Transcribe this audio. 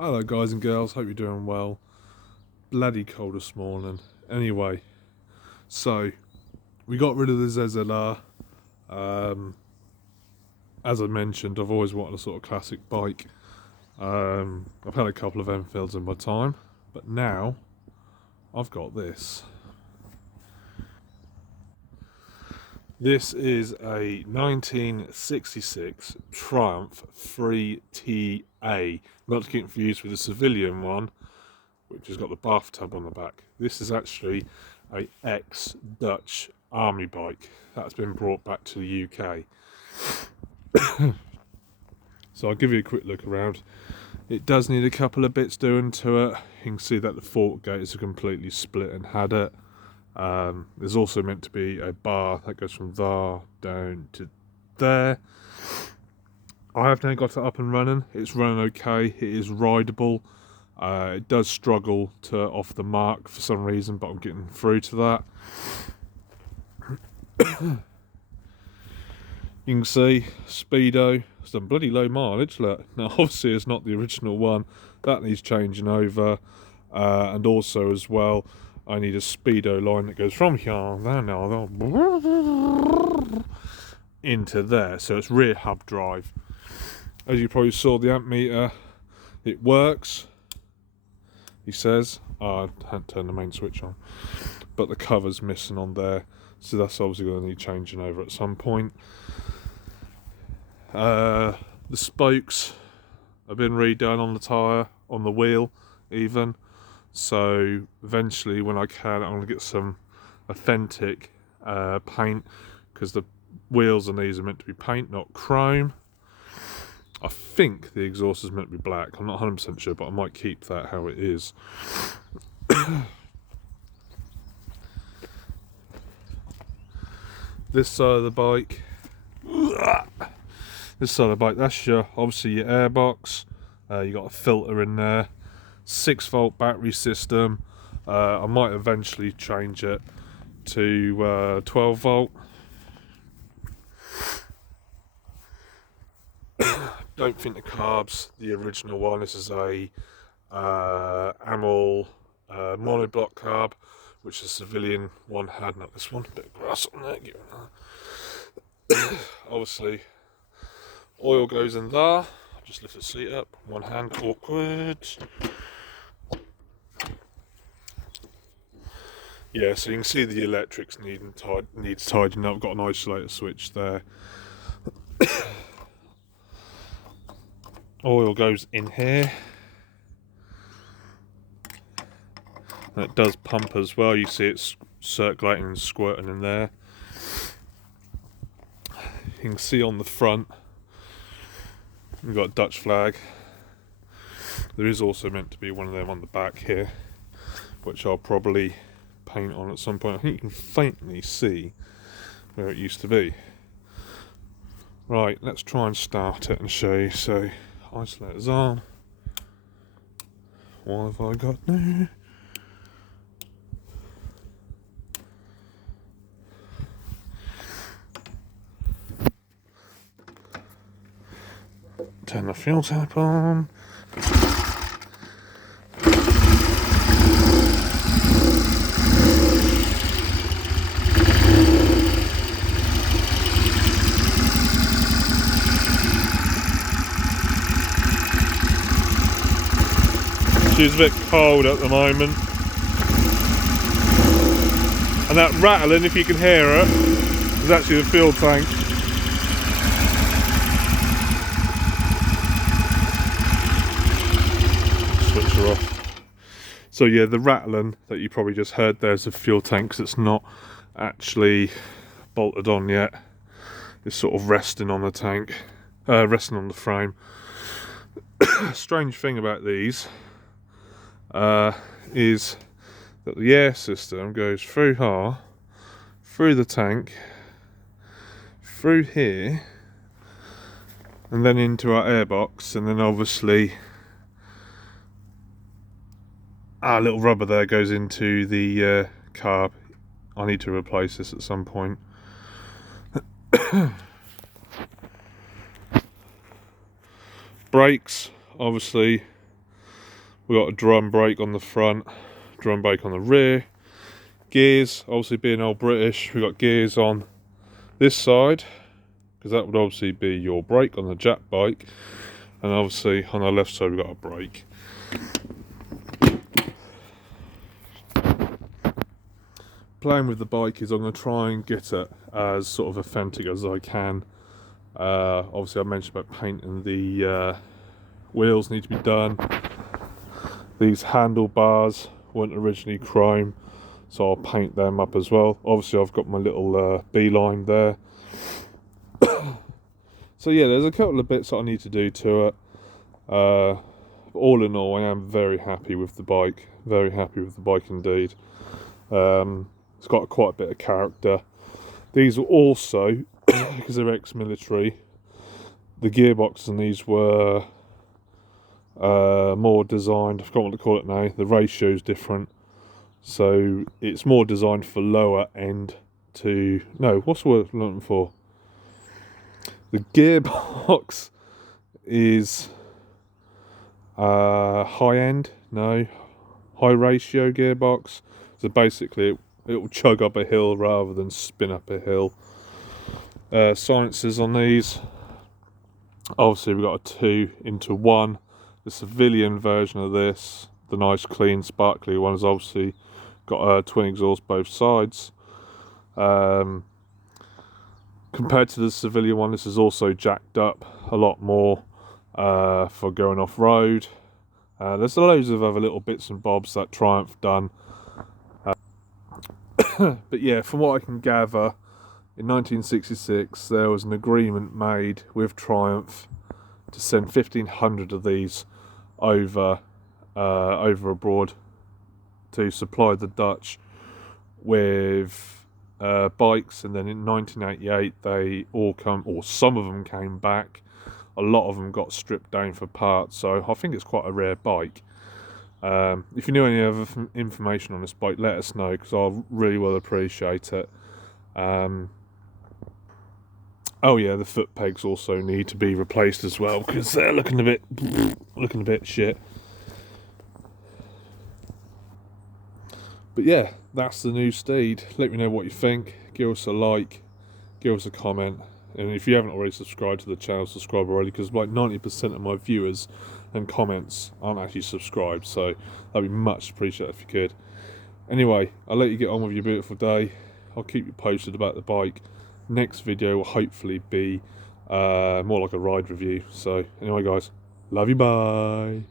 Hello guys and girls, hope you're doing well. Bloody cold this morning. Anyway, so we got rid of the ZZR. As I mentioned, I've always wanted a sort of classic bike. I've had a couple of Enfields in my time, but now I've got this. This is a 1966 Triumph 3TA, not to get confused with the civilian one, which has got the bathtub on the back. This is actually a ex-Dutch army bike that's been brought back to the UK. So I'll give you a quick look around. It does need a couple of bits doing to it. You can see that the fork gates are completely split and had it. There's also meant to be a bar that goes from there down to there. I have now got it up and running. It's running okay. It is rideable. It does struggle to off the mark for some reason, but I'm getting through to that. You can see Speedo, it's done bloody low mileage. Look, now obviously it's not the original one, that needs changing over, and also as well, I need a Speedo line that goes from here there now into there, so it's rear hub drive. As you probably saw, the amp meter, it works. He says, I hadn't turned the main switch on, but the cover's missing on there, so that's obviously going to need changing over at some point. The spokes have been redone on the tyre, on the wheel even, so eventually when I can, I'm going to get some authentic paint, because the wheels on these are meant to be paint, not chrome. I think the exhaust is meant to be black. I'm not 100% sure, but I might keep that how it is. This side of the bike, that's your obviously your airbox. You got a filter in there, 6-volt battery system. I might eventually change it to 12 volt. Don't think the carb's the original one. This is a Amel monoblock carb, which the civilian one had, not this one. Bit of grass on there. Obviously, oil goes in there. I'll just lift the seat up. One hand, awkward. Yeah, so you can see the electrics needs tidying up. I've got an isolator switch there. Oil goes in here. And it does pump as well. You see it's circulating and squirting in there. You can see on the front we've got a Dutch flag. There is also meant to be one of them on the back here, which I'll probably paint on at some point. I think you can faintly see where it used to be. Right, let's try and start it and show you. So, isolators on. What have I got now? Turn the fuel tap on. She's a bit cold at the moment. And that rattling, if you can hear it, is actually the fuel tank. Switch her off. So yeah, the rattling that you probably just heard there's a fuel tank, because it's not actually bolted on yet. It's sort of resting on the tank, resting on the frame. Strange thing about these is that the air system goes through here, through the tank, through here, and then into our airbox, and then obviously our little rubber there goes into the carb. I need to replace this at some point. Brakes, obviously We've got a drum brake on the front, drum brake on the rear. Gears, obviously being old British, we've got gears on this side, because that would obviously be your brake on the Jack bike. And obviously on the left side we've got a brake. Playing with the bike is I'm going to try and get it as sort of authentic as I can. Obviously I mentioned about painting the wheels need to be done. These handlebars weren't originally chrome, so I'll paint them up as well. Obviously I've got my little beeline there. So yeah, there's a couple of bits that I need to do to it. All in all, I am very happy with the bike. Very happy with the bike indeed. It's got quite a bit of character. These were also, because they're ex-military, the gearbox in these were more designed, I forgot what to call it now, the ratio is different. So it's more designed for lower end to, no, what's the word I'm looking for? The gearbox is high end, no, high ratio gearbox. So basically it will chug up a hill rather than spin up a hill. Silencers on these, obviously we've got a 2-into-1. The civilian version of this, the nice clean sparkly one, has obviously got a twin exhaust both sides. Compared to the civilian one, this is also jacked up a lot more for going off-road. There's loads of other little bits and bobs that Triumph done. But yeah, from what I can gather, in 1966 there was an agreement made with Triumph to send 1,500 of these over abroad to supply the Dutch with bikes, and then in 1988 they all come, or some of them came back. A lot of them got stripped down for parts, so I think it's quite a rare bike. If you know any other information on this bike, let us know, because I'll really well appreciate it. Oh yeah, the foot pegs also need to be replaced as well, because they're looking a bit shit. But yeah, that's the new Steed. Let me know what you think. Give us a like, give us a comment, and if you haven't already subscribed to the channel, subscribe already, because like 90% of my viewers and comments aren't actually subscribed, so that'd be much appreciated if you could. Anyway, I'll let you get on with your beautiful day. I'll keep you posted about the bike. Next video will hopefully be more like a ride review. So anyway guys, love you, bye.